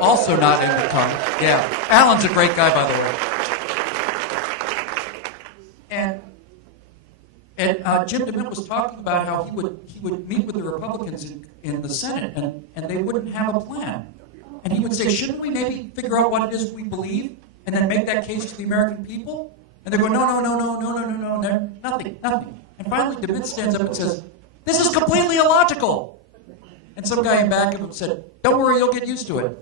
also not in the comment. Yeah, Alan's a great guy, by the way. And Jim DeMint was talking about how he would meet with the Republicans in the Senate, and they wouldn't have a plan. And he would say, shouldn't we maybe figure out what it is we believe, and then make that case to the American people? And they go, no, nothing. And finally, DeMint stands up and says, this is completely illogical. And some guy in back of him said, don't worry, you'll get used to it.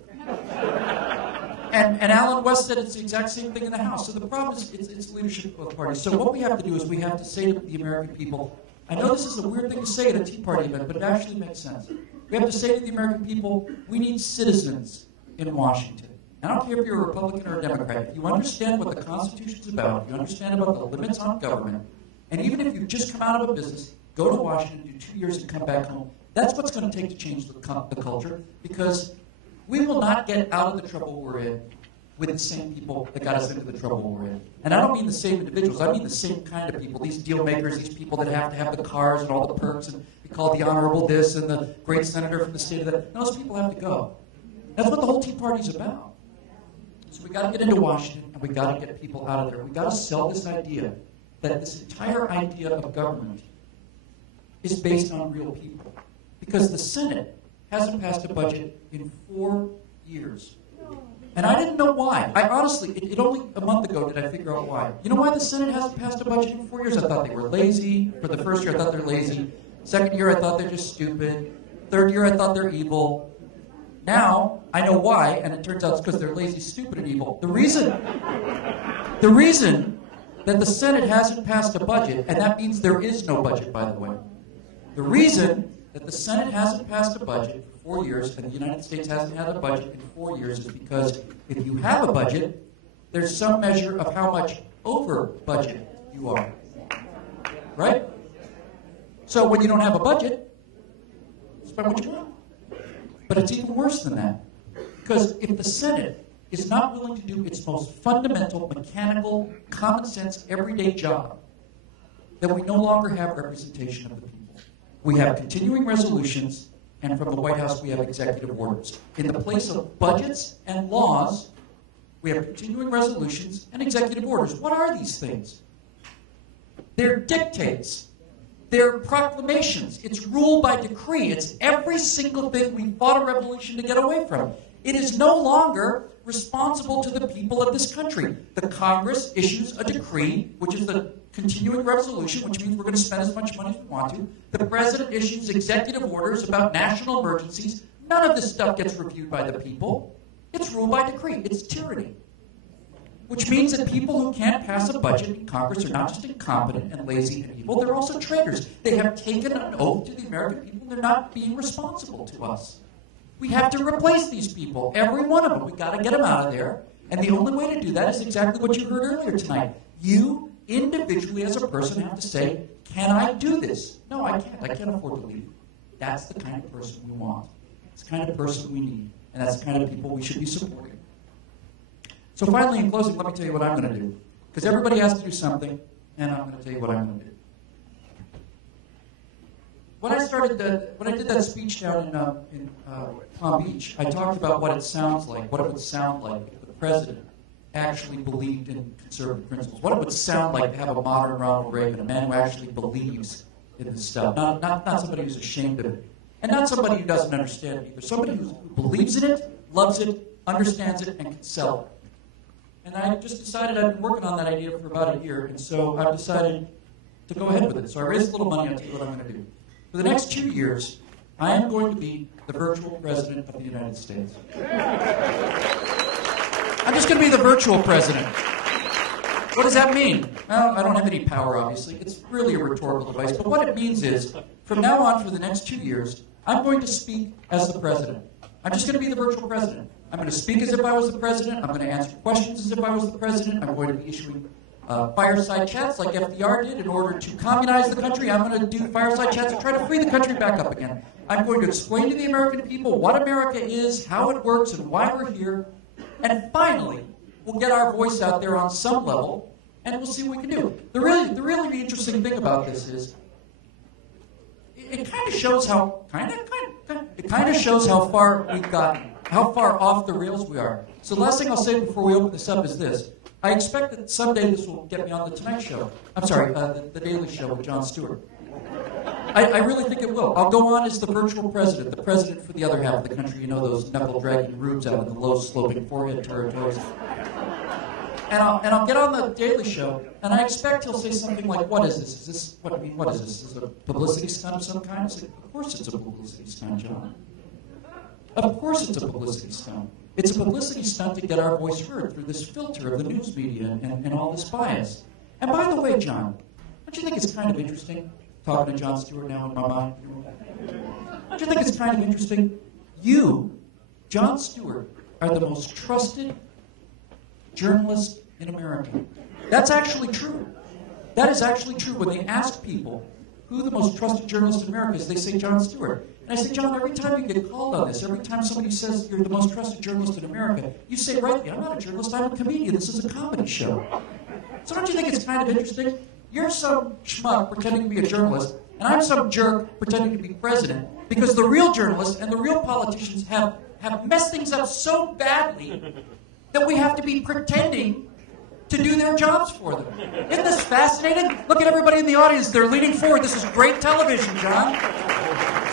And Alan West said it's the exact same thing in the House. So the problem is it's leadership of both parties. So what we have to do is we have to say to the American people, I know this is a weird thing to say at a Tea Party event, but it actually makes sense. We have to say to the American people, we need citizens in Washington. I don't care if you're a Republican or a Democrat. If you understand what the Constitution's about, if you understand about the limits on government, and even if you've just come out of a business, go to Washington, do 2 years, and come back home. That's what's going to take to change the culture, because we will not get out of the trouble we're in with the same people that got us into the trouble we're in. And I don't mean the same individuals. I mean the same kind of people, these deal makers, these people that have to have the cars and all the perks and be called the honorable this and the great senator from the state of that. Those people have to go. That's what the whole Tea Party's about. So we got to get into Washington, and we got to get people out of there. We got to sell this idea that this entire idea of government is based on real people. Because the Senate hasn't passed a budget in 4 years. And I didn't know why. I honestly, it only a month ago did I figure out why. You know why the Senate hasn't passed a budget in 4 years? I thought they were lazy. For the first year, I thought they're lazy. Second year, I thought they're just stupid. Third year, I thought they're evil. Now, I know why, and it turns out it's because they're lazy, stupid, and evil. The reason that the Senate hasn't passed a budget, and that means there is no budget, by the way. The reason that the Senate hasn't passed a budget for 4 years, and the United States hasn't had a budget in 4 years, is because if you have a budget, there's some measure of how much over budget you are. Right? So when you don't have a budget, spend what you want. But it's even worse than that. Because if the Senate is not willing to do its most fundamental, mechanical, common sense, everyday job, then we no longer have representation of the people. We have continuing resolutions, and from the White House we have executive orders. In the place of budgets and laws, we have continuing resolutions and executive orders. What are these things? They're dictates. They're proclamations. It's rule by decree. It's every single thing we fought a revolution to get away from. It is no longer responsible to the people of this country. The Congress issues a decree, which is the continuing resolution, which means we're going to spend as much money as we want to. The president issues executive orders about national emergencies. None of this stuff gets reviewed by the people. It's rule by decree. It's tyranny. Which means that people who can't pass a budget in Congress are not just incompetent and lazy and evil, they're also traitors. They have taken an oath to the American people, and they're not being responsible to us. We have to replace these people, every one of them. We've got to get them out of there. And the only way to do that is exactly what you heard earlier tonight. You, individually as a person, have to say, can I do this? No, I can't. I can't afford to leave. That's the kind of person we want. It's the kind of person we need. And that's the kind of people we should be supporting. So finally, in closing, let me tell you what I'm going to do. Because everybody has to do something, and I'm going to tell you what I'm going to do. When I did that speech down in Palm Beach, I talked about what it sounds like, what it would sound like if the president actually believed in conservative principles, what it would sound like to have a modern Ronald Reagan, a man who actually believes in this stuff, not somebody who's ashamed of it, and not somebody who doesn't understand it either, somebody who believes in it, loves it, understands it, and can sell it. And I just decided I've been working on that idea for about a year, and so I've decided to go ahead with it. So I raised a little money, I'll tell you what I'm going to do. For the next 2 years, I am going to be the virtual president of the United States. I'm just going to be the virtual president. What does that mean? Well, I don't have any power, obviously. It's really a rhetorical device. But what it means is, from now on for the next 2 years, I'm going to speak as the president. I'm just going to be the virtual president. I'm going to speak as if I was the president. I'm going to answer questions as if I was the president. I'm going to be issuing fireside chats like FDR did in order to communize the country. I'm going to do fireside chats to try to free the country back up again. I'm going to explain to the American people what America is, how it works, and why we're here. And finally, we'll get our voice out there on some level, and we'll see what we can do. The really interesting thing about this is, it kind of shows how far we've gotten. far off the rails we are. So the last thing I'll say before we open this up is this. I expect that someday this will get me on the Tonight Show. I'm sorry, the Daily Show with Jon Stewart. I really think it will. I'll go on as the virtual president, the president for the other half of the country. You know, those knuckle-dragging rubes out in the low-sloping forehead territories. And I'll get on the Daily Show, and I expect he'll say something like, "What is this? Is this what is this? Is it a publicity stunt of some kind?" It's like, of course it's a publicity stunt, John. Of course it's a publicity stunt. It's a publicity stunt to get our voice heard through this filter of the news media and all this bias. And by the way, John, don't you think it's kind of interesting, talking to Jon Stewart now in my mind? Don't you think it's kind of interesting? You, Jon Stewart, are the most trusted journalist in America. That's actually true. That is actually true. When they ask people who the most trusted journalist in America is, they say Jon Stewart. And I say, John, every time you get called on this, every time somebody says you're the most trusted journalist in America, you say rightly, I'm not a journalist, I'm a comedian. This is a comedy show. So don't you think it's kind of interesting? You're some schmuck pretending to be a journalist, and I'm some jerk pretending to be president, because the real journalists and the real politicians have messed things up so badly that we have to be pretending to do their jobs for them. Isn't this fascinating? Look at everybody in the audience. They're leaning forward. This is great television, John.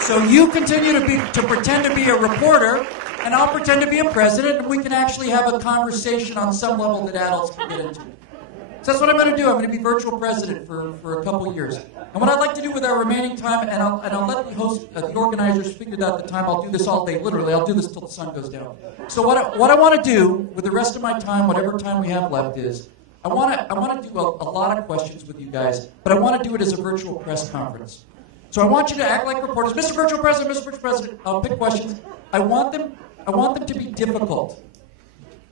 So you continue to pretend to be a reporter, and I'll pretend to be a president, and we can actually have a conversation on some level that adults can get into. So that's what I'm going to do. I'm going to be virtual president for a couple of years. And what I'd like to do with our remaining time, and I'll let the host, the organizers figure out the time. I'll do this all day, literally. I'll do this till the sun goes down. So what I want to do with the rest of my time, whatever time we have left, is I want to do a lot of questions with you guys, but I want to do it as a virtual press conference. So I want you to act like reporters. Mr. Virtual President, Mr. Virtual President, I'll pick questions. I want them to be difficult.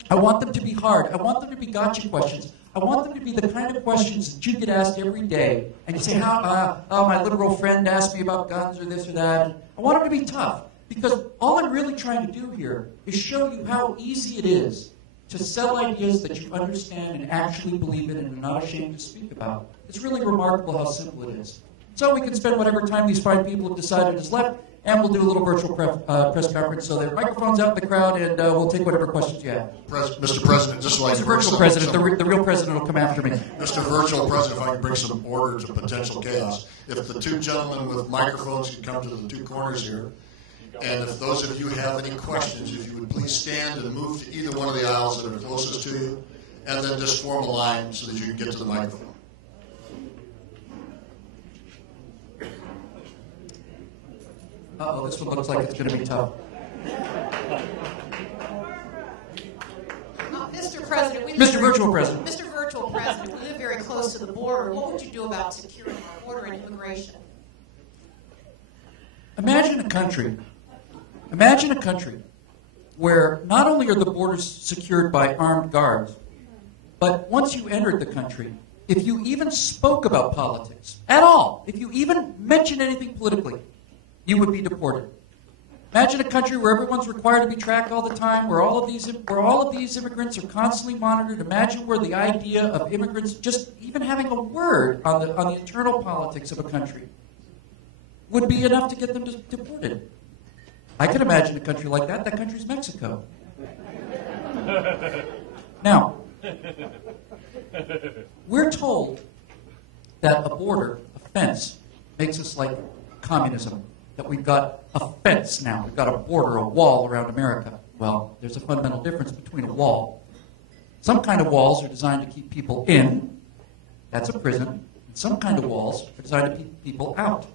I want them to be hard. I want them to be gotcha questions. I want them to be the kind of questions that you get asked every day, and you say, my liberal friend asked me about guns or this or that. I want them to be tough, because all I'm really trying to do here is show you how easy it is to sell ideas that you understand and actually believe in and are not ashamed to speak about. It's really remarkable how simple it is. So we can spend whatever time these fine people have decided is left, and we'll do a little virtual press conference. So there are microphones out in the crowd, and we'll take whatever questions you have. Mr. President, just like Mr. Virtual President, the real president will come after me. Mr. Virtual President, if I can bring some order to potential chaos. If the two gentlemen with microphones could come to the two corners here, and if those of you have any questions, if you would please stand and move to either one of the aisles that are closest to you, and then just form a line so that you can get to the microphone. Uh-oh, this one looks like it's going to be tough. Mr. President, Mr. Virtual President. Mr. Virtual President, we live very close to the border. What would you do about securing our border and immigration? Imagine a country where not only are the borders secured by armed guards, but once you entered the country, if you even spoke about politics at all, if you even mentioned anything politically, you would be deported. Imagine a country where everyone's required to be tracked all the time, where all of these immigrants are constantly monitored. Imagine where the idea of immigrants just even having a word on the internal politics of a country would be enough to get them deported. I can imagine a country like that. That country's Mexico. Now, we're told that a border, a fence, makes us like communism. That we've got a fence now. We've got a border, a wall around America. Well, there's a fundamental difference between a wall. Some kind of walls are designed to keep people in. That's a prison. And some kind of walls are designed to keep people out.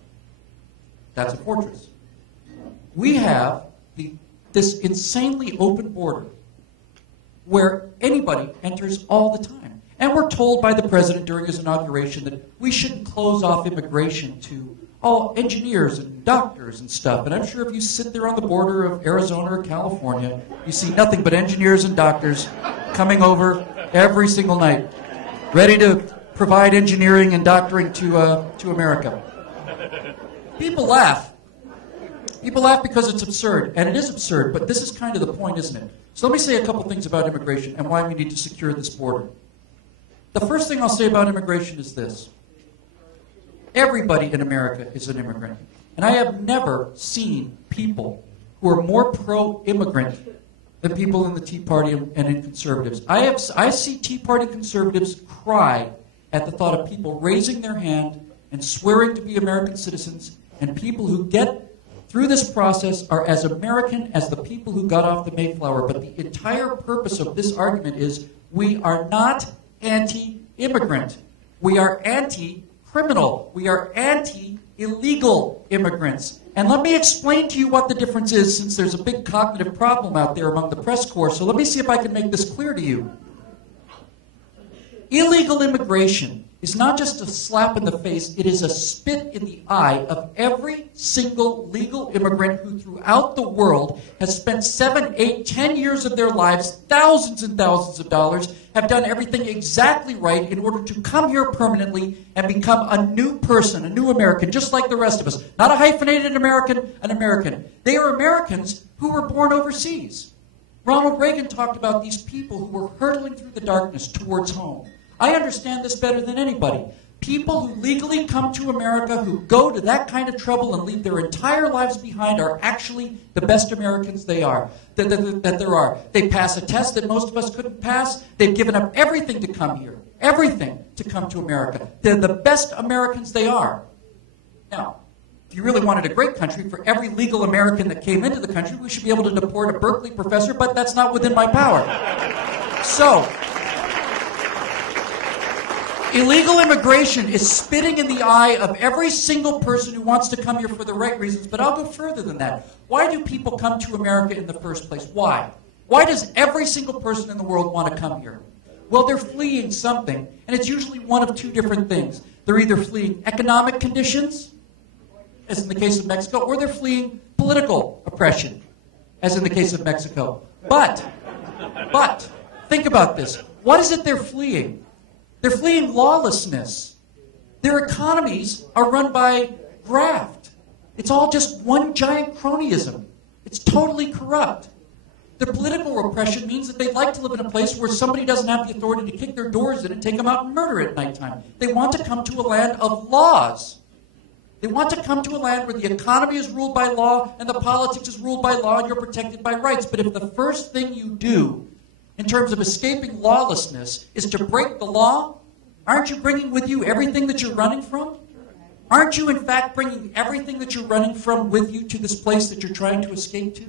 That's a fortress. We have this insanely open border where anybody enters all the time. And we're told by the president during his inauguration that we shouldn't close off immigration to all engineers and doctors and stuff. And I'm sure if you sit there on the border of Arizona or California, you see nothing but engineers and doctors coming over every single night, ready to provide engineering and doctoring to America. People laugh. People laugh because it's absurd, and it is absurd, but this is kind of the point, isn't it? So let me say a couple things about immigration and why we need to secure this border. The first thing I'll say about immigration is this. Everybody in America is an immigrant. And I have never seen people who are more pro-immigrant than people in the Tea Party and in conservatives. I see Tea Party conservatives cry at the thought of people raising their hand and swearing to be American citizens, and people who get through this process are as American as the people who got off the Mayflower. But the entire purpose of this argument is we are not anti-immigrant. We are anti-criminal. We are anti-illegal immigrants. And let me explain to you what the difference is, since there's a big cognitive problem out there among the press corps. So let me see if I can make this clear to you. Illegal immigration is not just a slap in the face, it is a spit in the eye of every single legal immigrant who throughout the world has spent 7, 8, 10 years of their lives, thousands and thousands of dollars, have done everything exactly right in order to come here permanently and become a new person, a new American, just like the rest of us. Not a hyphenated American, an American. They are Americans who were born overseas. Ronald Reagan talked about these people who were hurtling through the darkness towards home. I understand this better than anybody. People who legally come to America, who go to that kind of trouble and leave their entire lives behind, are actually the best Americans that there are. They pass a test that most of us couldn't pass. They've given up everything to come here, everything to come to America. They're the best Americans they are. Now, if you really wanted a great country, for every legal American that came into the country, we should be able to deport a Berkeley professor, but that's not within my power. So, illegal immigration is spitting in the eye of every single person who wants to come here for the right reasons, but I'll go further than that. Why do people come to America in the first place? Why? Why does every single person in the world want to come here? Well, they're fleeing something, and it's usually one of two different things. They're either fleeing economic conditions, as in the case of Mexico, or they're fleeing political oppression, as in the case of Mexico. But, think about this. What is it they're fleeing? They're fleeing lawlessness. Their economies are run by graft. It's all just one giant cronyism. It's totally corrupt. Their political repression means that they'd like to live in a place where somebody doesn't have the authority to kick their doors in and take them out and murder at nighttime. They want to come to a land of laws. They want to come to a land where the economy is ruled by law and the politics is ruled by law and you're protected by rights. But if the first thing you do in terms of escaping lawlessness is to break the law, aren't you bringing with you everything that you're running from? Aren't you, in fact, bringing everything that you're running from with you to this place that you're trying to escape to?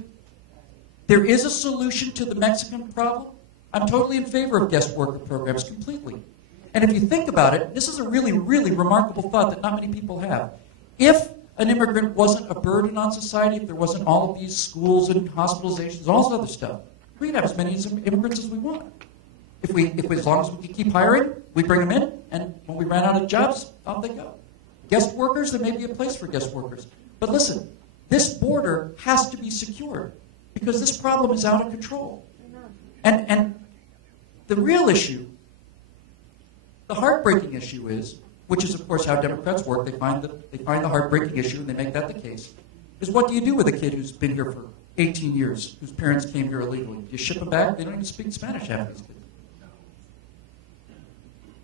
There is a solution to the Mexican problem. I'm totally in favor of guest worker programs completely. And if you think about it, this is a really, really remarkable thought that not many people have. If an immigrant wasn't a burden on society, if there wasn't all of these schools and hospitalizations, all this other stuff, we could have as many immigrants as we want. As long as we can keep hiring, we bring them in, and when we ran out of jobs, off they go. Guest workers, there may be a place for guest workers. But listen, this border has to be secured because this problem is out of control. And the real issue, the heartbreaking issue is, which is of course how Democrats work, they find the heartbreaking issue and they make that the case, is what do you do with a kid who's been here for 18 years, whose parents came here illegally? Do you ship them back? They don't even speak Spanish, half of these kids.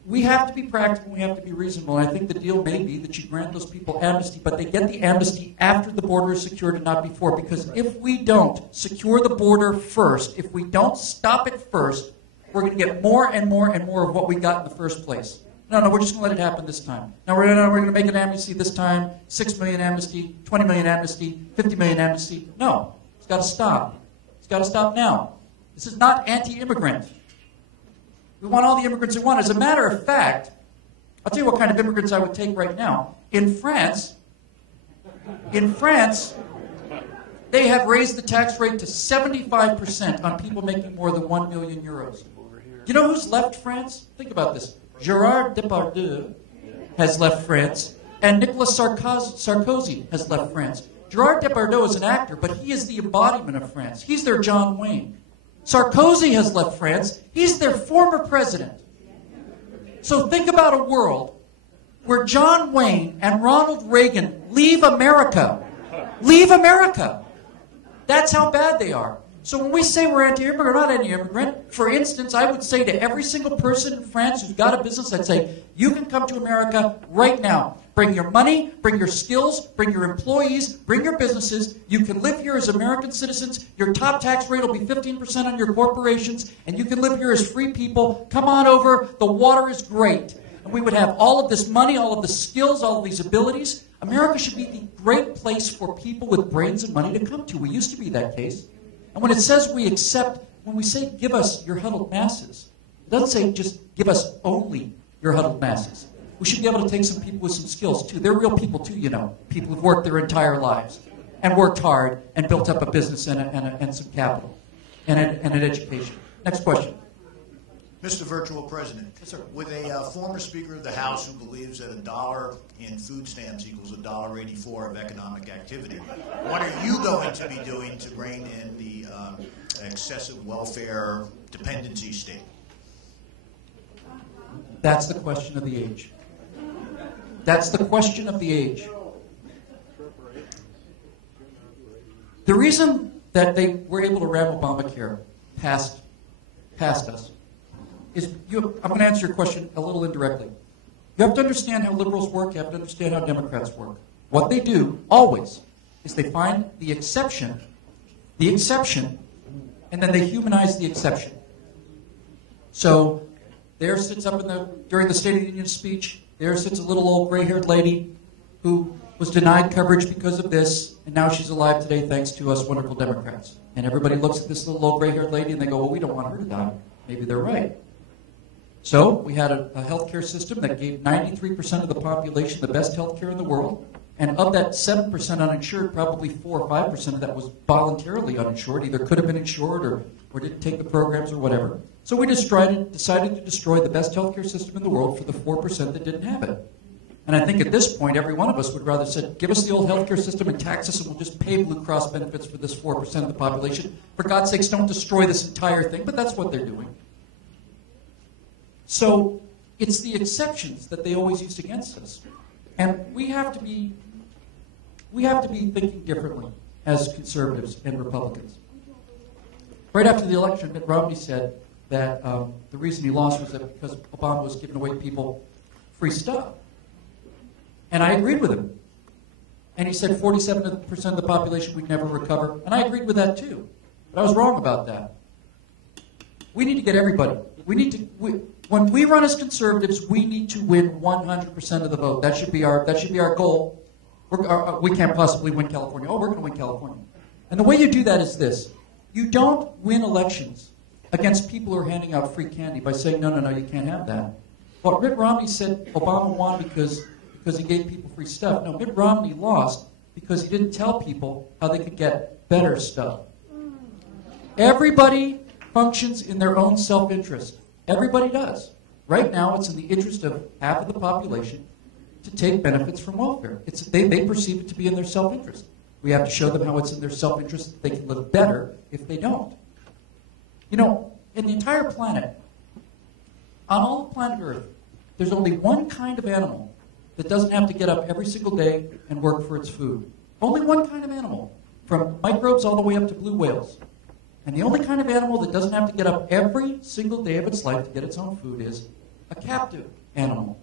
We have to be practical, we have to be reasonable, and I think the deal may be that you grant those people amnesty, but they get the amnesty after the border is secured and not before, because if we don't secure the border first, if we don't stop it first, we're going to get more and more and more of what we got in the first place. No, we're just going to let it happen this time. Now we're going to make an amnesty this time, 6 million amnesty, 20 million amnesty, 50 million amnesty. No, it's got to stop. It's got to stop now. This is not anti-immigrant. We want all the immigrants we want. As a matter of fact, I'll tell you what kind of immigrants I would take right now. In France, they have raised the tax rate to 75% on people making more than 1 million euros. You know who's left France? Think about this. Gerard Depardieu has left France, and Nicolas Sarkozy has left France. Gerard Depardieu is an actor, but he is the embodiment of France. He's their John Wayne. Sarkozy has left France. He's their former president. So think about a world where John Wayne and Ronald Reagan leave America. Leave America. That's how bad they are. So when we say we're anti-immigrant, we're not anti-immigrant. For instance, I would say to every single person in France who's got a business, I'd say, you can come to America right now. Bring your money, bring your skills, bring your employees, bring your businesses. You can live here as American citizens. Your top tax rate will be 15% on your corporations, and you can live here as free people. Come on over. The water is great. And we would have all of this money, all of the skills, all of these abilities. America should be the great place for people with brains and money to come to. We used to be that case. And when it says we accept, when we say give us your huddled masses, it doesn't say just give us only your huddled masses. We should be able to take some people with some skills, too. They're real people, too, you know. People who've worked their entire lives and worked hard and built up a business and some capital and an education. Next question. Mr. Virtual President, Yes, sir. with a former Speaker of the House who believes that $1 in food stamps equals $1.84 of economic activity, what are you going to be doing to rein in the excessive welfare dependency state? That's the question of the age. That's the question of the age. The reason that they were able to ram Obamacare past us is, I'm going to answer your question a little indirectly. You have to understand how liberals work. You have to understand how Democrats work. What they do, always, is they find the exception, and then they humanize the exception. So there sits up during the State of the Union speech, there sits a little old gray-haired lady who was denied coverage because of this, and now she's alive today thanks to us wonderful Democrats. And everybody looks at this little old gray-haired lady and they go, well, we don't want her to die. Maybe they're right. So we had a healthcare system that gave 93% of the population the best healthcare in the world. And of that 7% uninsured, probably 4 or 5% of that was voluntarily uninsured, either could have been insured or didn't take the programs or whatever. So we decided to destroy the best healthcare system in the world for the 4% that didn't have it. And I think at this point, every one of us would rather say, give us the old healthcare system and tax us, and we'll just pay Blue Cross benefits for this 4% of the population. For God's sakes, don't destroy this entire thing, but that's what they're doing. So it's the exceptions that they always used against us. And we have to be thinking differently as conservatives and Republicans. Right after the election, Mitt Romney said that the reason he lost was that because Obama was giving away people free stuff. And I agreed with him. And he said 47% of the population would never recover. And I agreed with that too. But I was wrong about that. We need to get everybody. When we run as conservatives, we need to win 100% of the vote. That should be our goal. We can't possibly win California. Oh, we're going to win California. And the way you do that is this. You don't win elections against people who are handing out free candy by saying, no, you can't have that. What Mitt Romney said Obama won because he gave people free stuff. No, Mitt Romney lost because he didn't tell people how they could get better stuff. Everybody functions in their own self-interest. Everybody does. Right now, it's in the interest of half of the population to take benefits from welfare. They perceive it to be in their self-interest. We have to show them how it's in their self-interest that they can live better if they don't. You know, in the entire planet, on all of planet Earth, there's only one kind of animal that doesn't have to get up every single day and work for its food. Only one kind of animal, from microbes all the way up to blue whales. And the only kind of animal that doesn't have to get up every single day of its life to get its own food is a captive animal.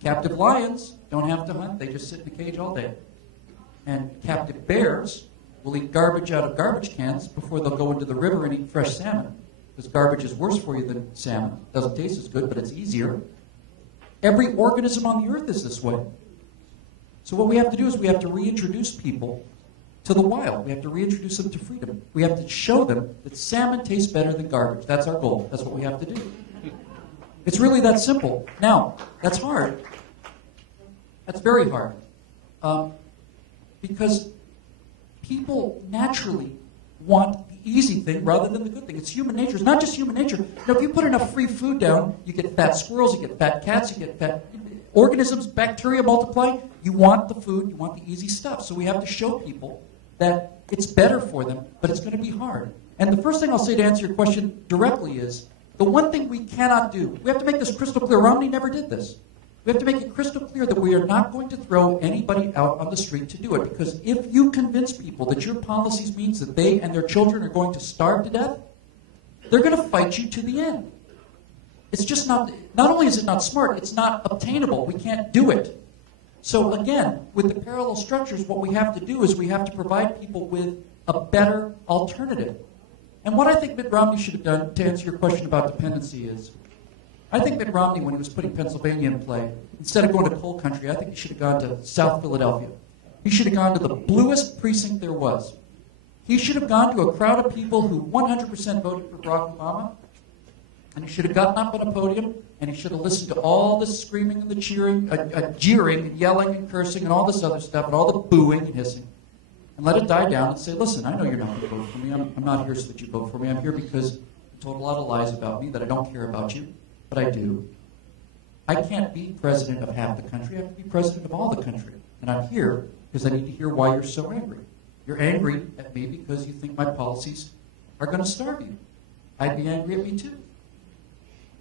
Captive lions don't have to hunt. They just sit in a cage all day. And captive bears will eat garbage out of garbage cans before they'll go into the river and eat fresh salmon. Because garbage is worse for you than salmon. It doesn't taste as good, but it's easier. Every organism on the earth is this way. So what we have to do is we have to reintroduce people to the wild. We have to reintroduce them to freedom. We have to show them that salmon tastes better than garbage. That's our goal. That's what we have to do. It's really that simple. Now, that's hard. That's very hard. Because people naturally want the easy thing rather than the good thing. It's human nature. It's not just human nature. You know, if you put enough free food down, you get fat squirrels, you get fat cats, you get fat organisms, bacteria multiply. You want the food, you want the easy stuff. So we have to show people that it's better for them, but it's going to be hard. And the first thing I'll say to answer your question directly is, the one thing we cannot do, we have to make this crystal clear. Romney never did this. We have to make it crystal clear that we are not going to throw anybody out on the street to do it. Because if you convince people that your policies means that they and their children are going to starve to death, they're going to fight you to the end. It's just not only is it not smart, it's not obtainable. We can't do it. So again, with the parallel structures, what we have to do is we have to provide people with a better alternative. And what I think Mitt Romney should have done, to answer your question about dependency, is I think Mitt Romney, when he was putting Pennsylvania in play, instead of going to coal country, I think he should have gone to South Philadelphia. He should have gone to the bluest precinct there was. He should have gone to a crowd of people who 100% voted for Barack Obama, and he should have gotten up on a podium, and he should have listened to all the screaming and the cheering, jeering and yelling and cursing and all this other stuff, and all the booing and hissing, and let it die down and say, listen, I know you're not going to vote for me. I'm not here so that you vote for me. I'm here because you told a lot of lies about me, that I don't care about you, but I do. I can't be president of half the country. I have to be president of all the country. And I'm here because I need to hear why you're so angry. You're angry at me because you think my policies are going to starve you. I'd be angry at me too.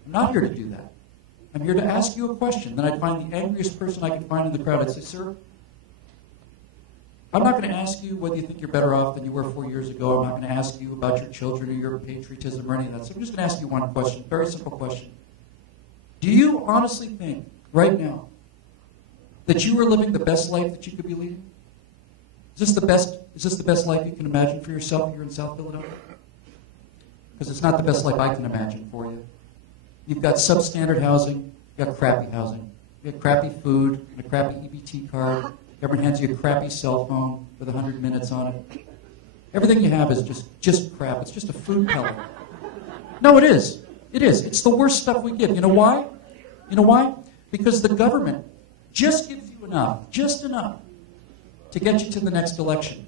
I'm not here to do that. I'm here to ask you a question. Then I'd find the angriest person I could find in the crowd. I'd say, sir, I'm not going to ask you whether you think you're better off than you were 4 years ago. I'm not going to ask you about your children or your patriotism or any of that. So I'm just going to ask you one question, very simple question. Do you honestly think right now that you are living the best life that you could be leading? Is this the best life you can imagine for yourself here in South Philadelphia? Because it's not the best life I can imagine for you. You've got substandard housing, you've got crappy housing. You got crappy food and a crappy EBT card. Government hands you a crappy cell phone with 100 minutes on it. Everything you have is just crap. It's just a food pellet. No, it is. It is. It's the worst stuff we give. You know why? You know why? Because the government just gives you enough, just enough, to get you to the next election.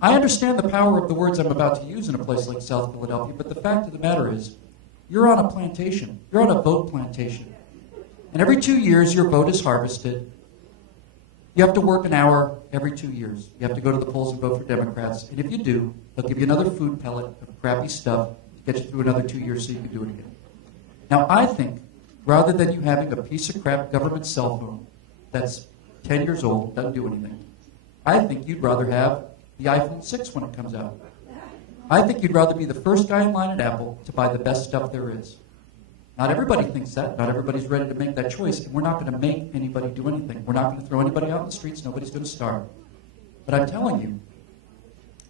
I understand the power of the words I'm about to use in a place like South Philadelphia, but the fact of the matter is, you're on a plantation. You're on a vote plantation. And every 2 years, your vote is harvested. You have to work an hour every 2 years. You have to go to the polls and vote for Democrats. And if you do, they'll give you another food pellet of crappy stuff to get you through another 2 years so you can do it again. Now, I think, rather than you having a piece of crap government cell phone that's 10 years old, doesn't do anything, I think you'd rather have the iPhone 6 when it comes out. I think you'd rather be the first guy in line at Apple to buy the best stuff there is. Not everybody thinks that. Not everybody's ready to make that choice. And we're not going to make anybody do anything. We're not going to throw anybody out in the streets. Nobody's going to starve. But I'm telling you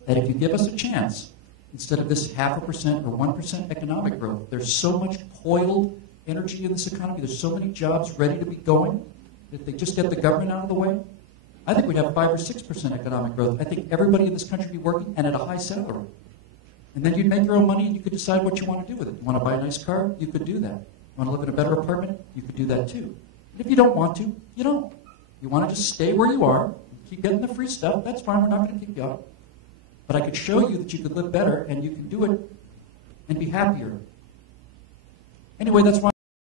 that if you give us a chance, instead of this 0.5% or 1% economic growth, there's so much coiled energy in this economy. There's so many jobs ready to be going that if they just get the government out of the way, I think we'd have 5 or 6% economic growth. I think everybody in this country would be working and at a high salary. And then you'd make your own money and you could decide what you want to do with it. You want to buy a nice car? You could do that. You want to live in a better apartment? You could do that too. And if you don't want to, you don't. You want to just stay where you are, keep getting the free stuff, that's fine, we're not going to kick you out. But I could show you that you could live better and you can do it and be happier. Anyway, that's why